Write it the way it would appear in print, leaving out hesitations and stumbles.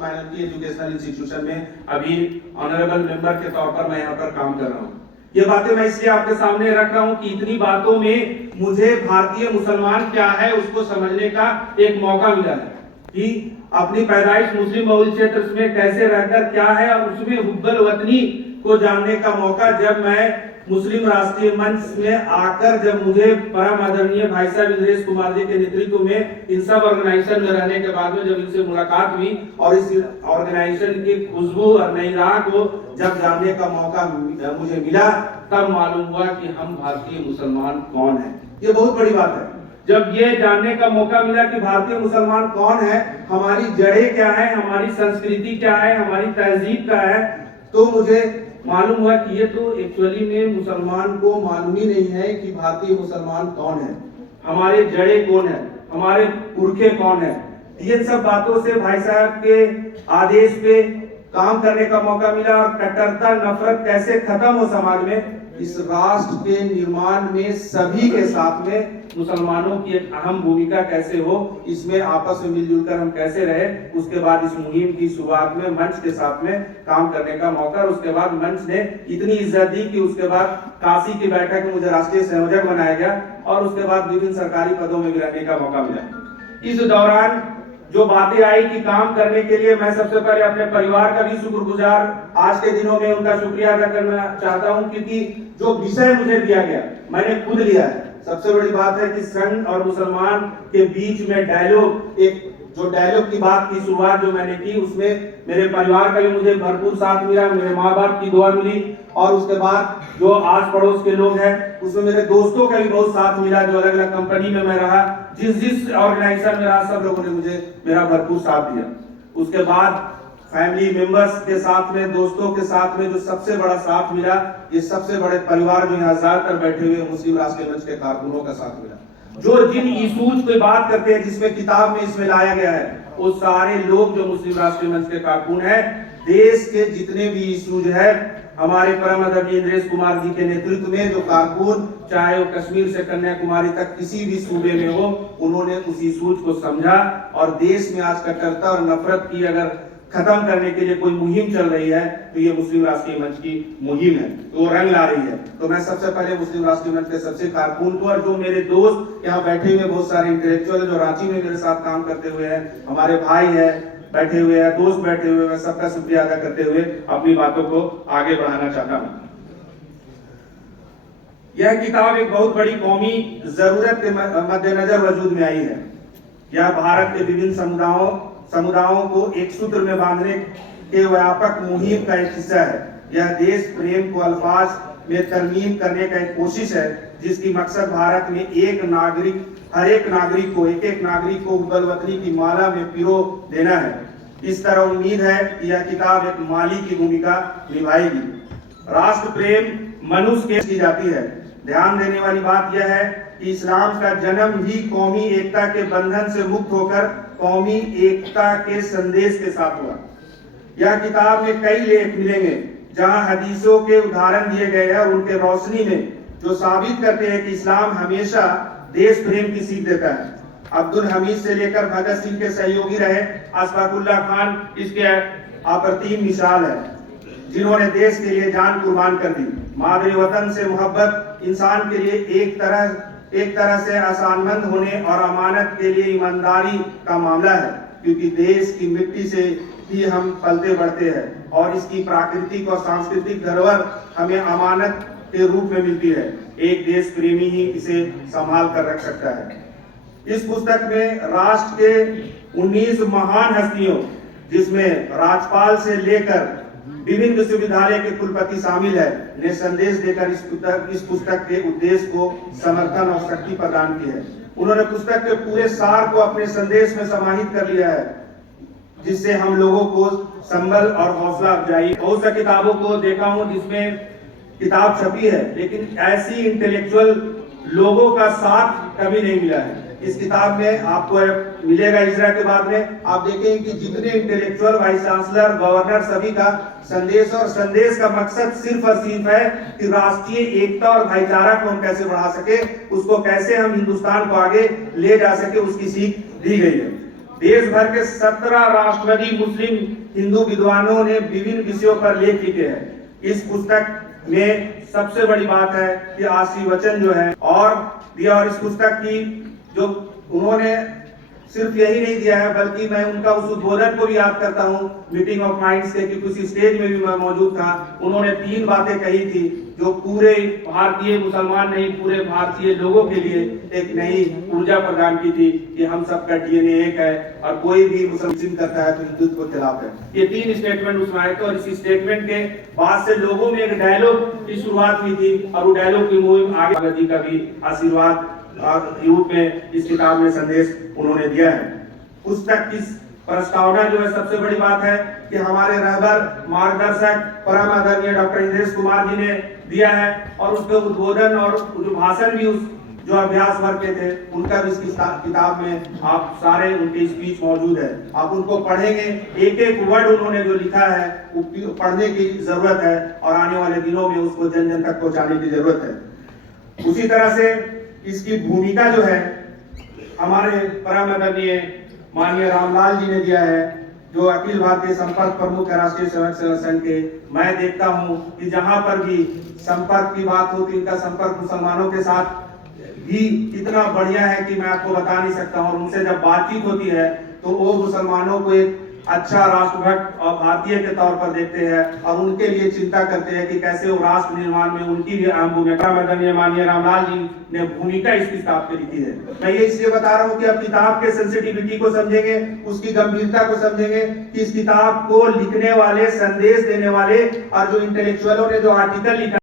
Oxford minority educational institution में अभी honourable member के तौर पर मैं यहाँ पर काम कर रहा हूँ। ये बातें मैं इसलिए आपके सामने रख रहा हूँ कि इतनी बातों में मुझे भारतीय मुसलमान क्या है उसको समझने का एक मौका मिला है कि अपनी पैदाइश मुस्लिम बहुल क्षेत्र में कैसे रहकर क्या है और उसमें हुब्बल वतनी को जानने का मौका जब मैं मुस्लिम राष्ट्रीय मंच में आकर जब मुझे परम आदरणीय भाई साहब इंद्रेश कुमार जी के नेतृत्व में इन सब ऑर्गेनाइजेशन में रहने के बाद में जब इनसे मुलाकात हुई और इस ऑर्गेनाइजेशन की खुशबू और नई राह को जब जानने का मौका मुझे मिला, तब मालूम हुआ कि हम भारतीय मुसलमान कौन है। ये बहुत बड़ी बात है। जब ये जानने का मौका मिला कि भारतीय मुसलमान कौन है, हमारी जड़ें क्या है, हमारी संस्कृति क्या है, हमारी तहजीब क्या है, तो मुझे मालूम हुआ कि ये तो एक्चुअली में मुसलमान को मालूम ही नहीं है कि भारतीय मुसलमान कौन है, हमारे जड़े कौन है, हमारे पुरखे कौन है। ये सब बातों से भाई साहब के आदेश पे काम करने का मौका मिला और कट्टरता नफरत कैसे खत्म हो समाज में, इस राष्ट्र के निर्माण में सभी के साथ में मुसलमानों की एक अहम भूमिका कैसे हो, इसमें आपस में मिलजुल कर हम कैसे रहे, उसके बाद इस मुहिम की शुरुआत में मंच के साथ में काम करने का मौका, उसके बाद मंच ने इतनी इज्जत दी कि उसके बाद काशी की बैठक में मुझे राष्ट्रीय संयोजक बनाया गया और उसके बाद विभिन्न सरकारी पदों में भी रहने का मौका मिला। इस दौरान जो बातें आई कि काम करने के लिए मैं सबसे पहले अपने परिवार का भी शुक्रगुजार आज के दिनों में उनका शुक्रिया अदा करना चाहता हूं, क्योंकि जो विषय मुझे दिया गया मैंने खुद लिया है। सबसे बड़ी बात है कि संघ और मुसलमान के बीच में डायलॉग, एक जो डायलॉग की बात की शुरुआत जो मैंने की, उसमें मेरे परिवार का भी मुझे भरपूर साथ मिला, मेरे माँ बाप की दुआ मिली और उसके बाद जो आस पड़ोस के लोग हैं उसमें मेरे दोस्तों का भी बहुत साथ मिला, जो अलग अलग कंपनी में मैं रहा, जिस ऑर्गेनाइजेशन में रहा, सब लोगों ने मुझे मेरा भरपूर साथ दिया। उसके बाद फैमिली मेंबर्स के साथ में, दोस्तों के साथ में जो सबसे बड़ा साथ मिला, ये सबसे बड़े परिवार जो यहाँ ज्यादातर बैठे हुए मुस्लिम राष्ट्रीय मंच के कारकुनों का साथ मिला, जो जिन इशूज पे बात करते हैं जिसमें किताब में इसमें लाया गया है, वो सारे लोग जो मुस्लिम राष्ट्रीय मंच के कारकुन है, देश के जितने भी इशूज है, हमारे परम आदरणीय इंद्रेश कुमार जी के नेतृत्व में जो कारकुन, चाहे वो कश्मीर से कन्याकुमारी तक किसी भी सूबे में हो, उन्होंने उस इशूज को समझा और देश में आज कट्टरता और नफरत की अगर खत्म करने के लिए कोई मुहिम चल रही है तो ये मुस्लिम राष्ट्रीय मंच की मुहिम है, तो रंग ला रही है। तो मैं सबसे पहले मुस्लिम राष्ट्रीय मंच के सबसे कारकुन को और जो मेरे दोस्त यहाँ बैठे हुए बहुत सारे इंटेलेक्चुअल जो रांची में मेरे साथ काम करते हुए हैं, हमारे भाई हैं बैठे हुए हैं, दोस्त बैठे हुए हैं, सबका शुक्रिया अदा करते हुए अपनी बातों को आगे बढ़ाना चाहता हूँ। यह किताब एक बहुत बड़ी कौमी जरूरत के मद्देनजर वजूद में आई है। यह भारत के विभिन्न समुदायों को एक सूत्र में बांधने के व्यापक मुहिम का एक हिस्सा है। यह देश प्रेम को अल्फाज में तरमीम करने का एक कोशिश है, जिसकी मकसद भारत में हर एक नागरिक को हुब्बल वतनी की माला में पिरो देना है। इस तरह उम्मीद है कि यह किताब एक माली की भूमिका निभाएगी। राष्ट्र प्रेम मनुष्य की जाती है। ध्यान देने वाली बात यह है कि इस्लाम का जन्म ही कौमी एकता के बंधन से मुक्त होकर कौमी एकता के संदेश के साथ हुआ। यह किताब में कई लेख मिलेंगे जहां हदीसों के उदाहरण दिए गए हैं और उनके रोशनी में जो साबित करते हैं कि इस्लाम हमेशा देश प्रेम की सीख देता है। अब्दुल हमीद से लेकर भगत सिंह के सहयोगी रहे अशफाकुल्लाह खान इसके अप्रतिम मिसाल है, जिन्होंने देश के लिए जान कुर्बान कर दी। मादरी वतन से मोहब्बत इंसान के लिए एक तरह से आसानमंद होने और अमानत के लिए ईमानदारी का मामला है, क्योंकि देश की मिट्टी से ही हम पलते बढ़ते हैं और इसकी प्राकृतिक और सांस्कृतिक धरोहर हमें अमानत के रूप में मिलती है। एक देश प्रेमी ही इसे संभाल कर रख सकता है। इस पुस्तक में राष्ट्र के 19 महान हस्तियों, जिसमें राज्यपाल से लेकर विभिन्न विश्वविद्यालय के कुलपति शामिल है, ने संदेश देकर इस पुस्तक के उद्देश्य को समर्थन और शक्ति प्रदान की है। उन्होंने पुस्तक के पूरे सार को अपने संदेश में समाहित कर लिया है, जिससे हम लोगों को संबल और हौसला अफजाई। बहुत सा किताबों को देखा हूँ जिसमें किताब छपी है, लेकिन ऐसी इंटेलेक्चुअल लोगों का साथ कभी नहीं मिला है। इस किताब में आपको मिलेगा इजरा के बाद में आप देखेंगे कि जितने इंटेलेक्चुअल, वाइस चांसलर, गवर्नर, सभी का संदेश का मकसद सिर्फ और सिर्फ है कि राष्ट्रीय एकता और भाईचारा को हम कैसे बढ़ा सके, उसको कैसे हम हिंदुस्तान को आगे ले जा सके, उसकी सीख दी गई है। देश भर के 17 राष्ट्रवादी मुस्लिम हिंदू विद्वानों ने विभिन्न विषयों पर लेख लिखे हैं। इस पुस्तक में सबसे बड़ी बात है कि आशीर्वचन जो है और इस पुस्तक की जो उन्होंने सिर्फ यही नहीं दिया है, बल्कि मैं उनका उस उद्बोधन को भी याद करता हूँ मीटिंग ऑफ माइंड्स के, कि किसी स्टेज में भी मैं मौजूद था। उन्होंने 3 बातें कही थी जो पूरे भारतीय मुसलमान नहीं, पूरे भारतीय लोगों के लिए एक नई ऊर्जा प्रदान की थी कि हम सबका डीएनए एक है और कोई भी मुसलमान करता है तो हिंदुत्व के खिलाफ है। ये 3 स्टेटमेंट उसमें आए थे और इसी स्टेटमेंट के बाद से लोगों में एक डायलॉग की शुरुआत हुई थी और वो डायलॉग की मुहिम आगे जी का भी आशीर्वाद और रूप में इस किताब में संदेश उन्होंने दिया है। पुस्तक की प्रस्तावना जो है, सबसे बड़ी बात है कि हमारे रहबर मार्गदर्शक परम आदरणीय डॉक्टर इंद्रेश कुमार जी ने दिया है और उसके उद्बोधन और जो भाषण भी जो अभ्यास वर्ग के थे उनका भी इस किताब में आप सारे उनके स्पीच मौजूद है। आप उनको पढ़ेंगे, एक एक वर्ड उन्होंने जो लिखा है वो पढ़ने की जरूरत है और आने वाले दिनों में उसको जन जन तक पहुंचाने की जरूरत है। उसी तरह से इसकी भूमिका जो है हमारे परम आदरणीय माननीय रामलाल जी ने दिया है, जो अखिल भारतीय संपर्क प्रमुख है राष्ट्रीय स्वयं सेवक संघ के। मैं देखता हूं कि जहां पर भी संपर्क की बात होती, इनका संपर्क मुसलमानों के साथ भी इतना बढ़िया है कि मैं आपको बता नहीं सकता हूं। उनसे जब बातचीत होती है तो वो मुसलमानों को एक अच्छा राष्ट्रभक्त और भारतीय के तौर पर देखते हैं और उनके लिए चिंता करते हैं कि कैसे वो राष्ट्र निर्माण में उनकी भी अहम भूमिका। माननीय रामलाल जी ने भूमिका इस किताब पे लिखी है। मैं ये इसलिए बता रहा हूँ कि अब किताब के सेंसिटिविटी को समझेंगे, उसकी गंभीरता को समझेंगे कि इस किताब को लिखने वाले, संदेश देने वाले और जो इंटेलेक्चुअलों ने जो आर्टिकल लिखा